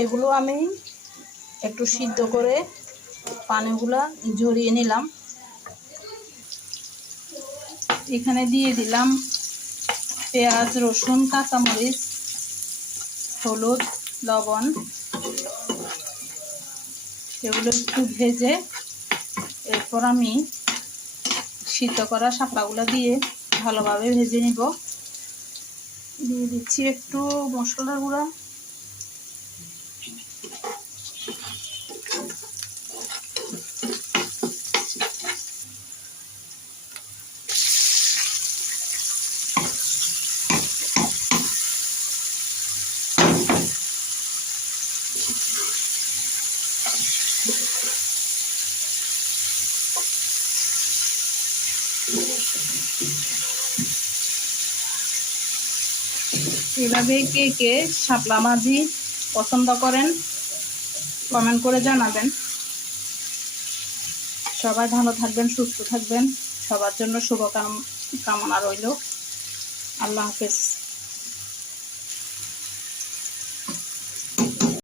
এগুলো আমি একটু সিদ্ধ করে পানিগুলা ঝরিয়ে নিলাম। এখানে দিয়ে দিলাম পেঁয়াজ, রসুন, কাঁচামরিচ, হলুদ, লবণ। এগুলো একটু ভেজে এরপর আমি সিদ্ধ করা শাপলাগুলো দিয়ে ভালোভাবে ভেজে নিব। দিয়ে দিচ্ছি একটু মশলার গুঁড়া, এভাবে কে কে শাপলা মাছ পছন্দ করেন কমেন্ট করে জানাবেন। সবাই ভালো থাকবেন, সুস্থ থাকবেন। সবার জন্য শুভকামনা রইল। আল্লাহ হাফেজ।